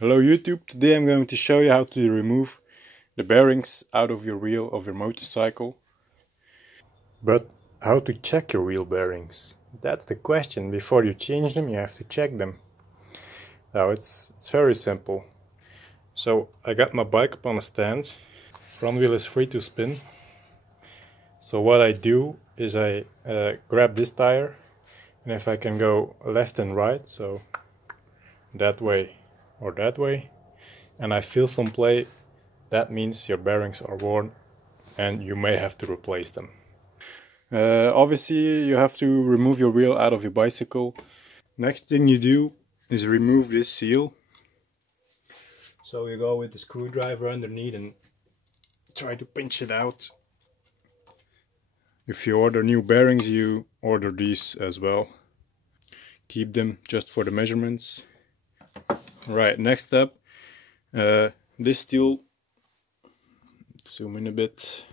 Hello YouTube, today I'm going to show you how to remove the bearings out of your wheel of your motorcycle. But how to check your wheel bearings? That's the question. Before you change them, you have to check them. Now it's very simple. So I got my bike up on a stand. Front wheel is free to spin. So what I do is I grab this tire, and if I can go left and right, so that way or that way, and I feel some play, that means your bearings are worn and you may have to replace them. Obviously you have to remove your wheel out of your bicycle. Next thing you do is remove this seal. So you go with the screwdriver underneath and try to pinch it out. If you order new bearings, you order these as well. Keep them just for the measurements. Right, next up, this steel, zoom in a bit.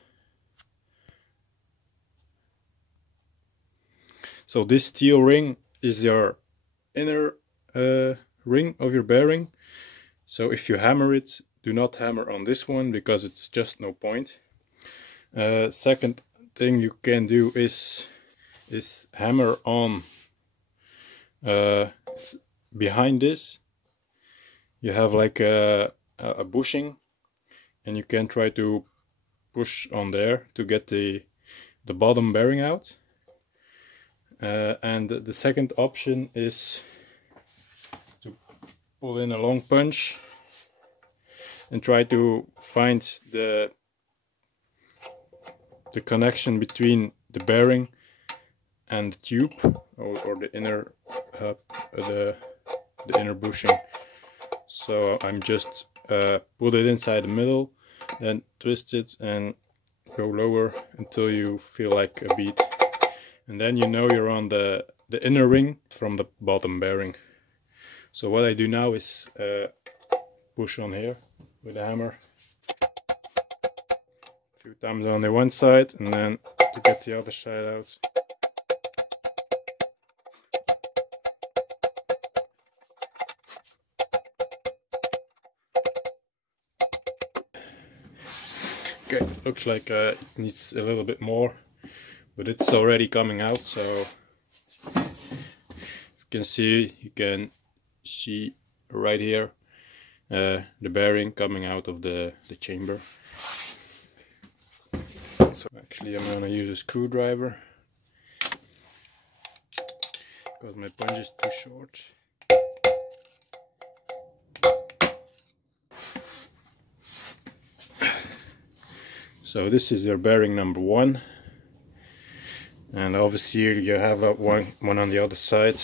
So this steel ring is your inner ring of your bearing. So if you hammer it, do not hammer on this one because it's just no point. Second thing you can do is hammer on behind this. You have like a bushing, and you can try to push on there to get the bottom bearing out. And the second option is to pull in a long punch and try to find the connection between the bearing and the tube or the inner hub, the inner bushing. So I'm just put it inside the middle, then twist it and go lower until you feel like a bead. And then you know you're on the inner ring from the bottom bearing. So what I do now is push on here with a hammer a few times on the one side, and then to get the other side out. Okay, looks like it needs a little bit more, but it's already coming out. So you can see right here the bearing coming out of the chamber. So actually I'm gonna use a screwdriver because my punch is too short. So this is your bearing number 1, and obviously you have one on the other side.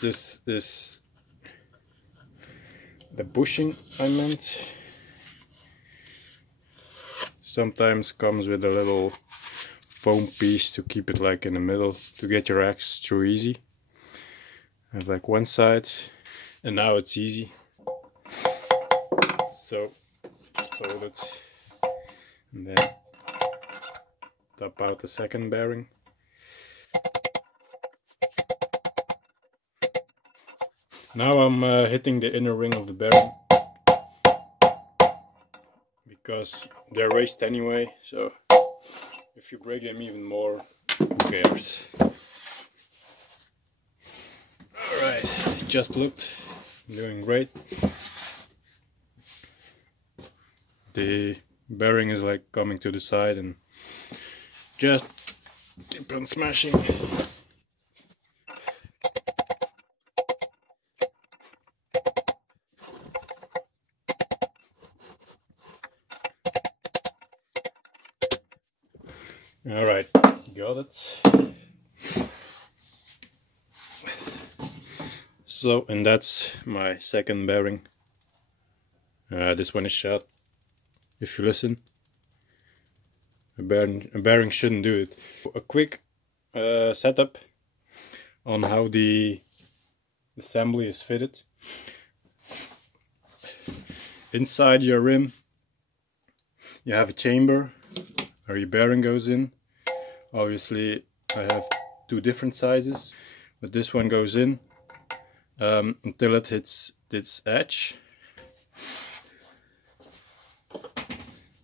This is the bushing I meant. Sometimes comes with a little foam piece to keep it like in the middle to get your axe through easy. I have like one side, and now it's easy. So fold it and then tap out the second bearing. Now I'm hitting the inner ring of the bearing because they're raised anyway, so if you break them even more, who cares? Alright, just looked, doing great. The bearing is like coming to the side, and just keep on smashing. Alright, got it. So, and that's my second bearing. This one is shot. If you listen, a bearing shouldn't do it. A quick setup on how the assembly is fitted. Inside your rim you have a chamber where your bearing goes in. Obviously I have two different sizes, but this one goes in until it hits this edge.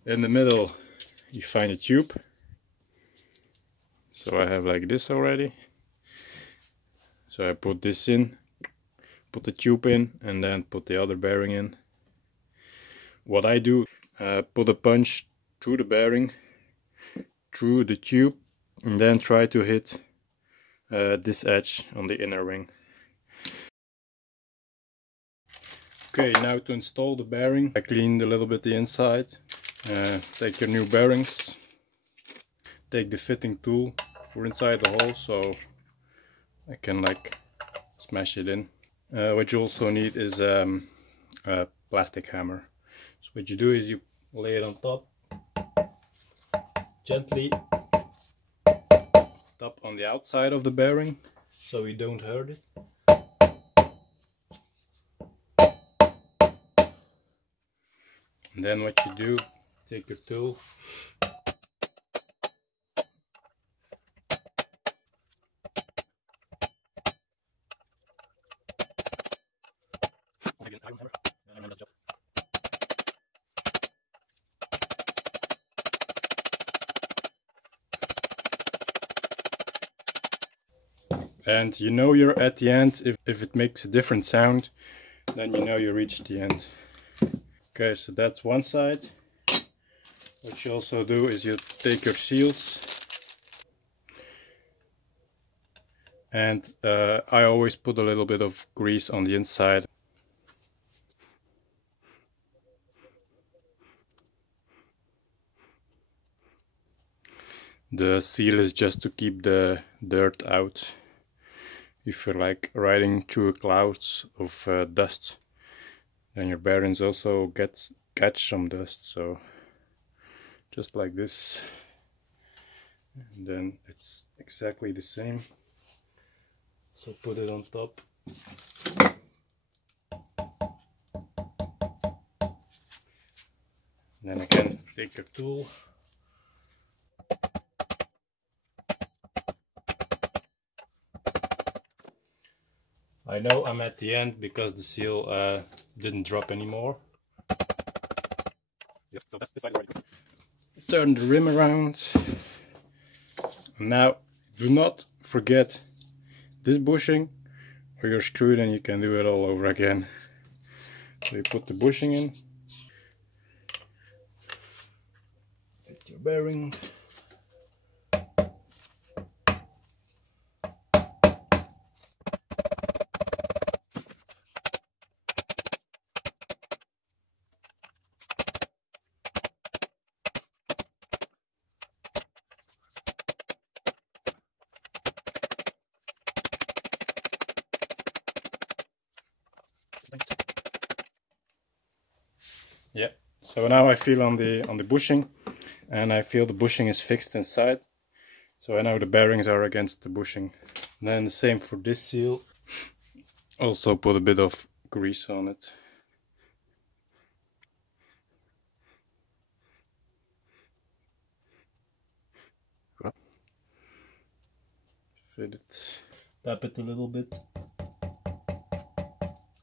In the middle you find a tube. So I have like this already. So I put this in, put the tube in, and then put the other bearing in. What I do, put a punch through the bearing, through the tube, and then try to hit this edge on the inner ring. Okay, now to install the bearing, I cleaned a little bit the inside. Take your new bearings, take the fitting tool for inside the hole so I can like smash it in. What you also need is a plastic hammer. So what you do is you lay it on top, gently tap on the outside of the bearing so you don't hurt it. And then what you do, take your tool, and you know you're at the end. If it makes a different sound, then you know you reached the end. Okay, so that's one side. What you also do is you take your seals, and I always put a little bit of grease on the inside. The seal is just to keep the dirt out. If you're like riding through clouds of dust, then your bearings also catch some dust. So just like this, and then it's exactly the same. So put it on top. Then again, take your tool. I know I'm at the end because the seal didn't drop anymore. Yep, so that's the side already. Turn the rim around. Now, do not forget this bushing, or you're screwed and you can do it all over again. So you put the bushing in. Get your bearing. Yeah, so now I feel on the bushing, and I feel the bushing is fixed inside. So I know the bearings are against the bushing. And then the same for this seal. Also put a bit of grease on it. Fit it. Tap it a little bit.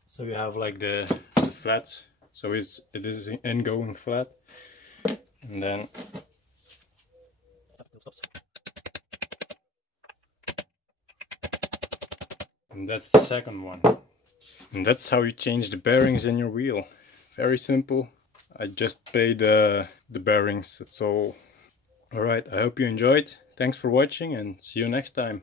So you have like the flat. So it is ingoing flat. And then and that's the second one. And that's how you change the bearings in your wheel. Very simple. I just paid the bearings, that's all. Alright, I hope you enjoyed. Thanks for watching and see you next time.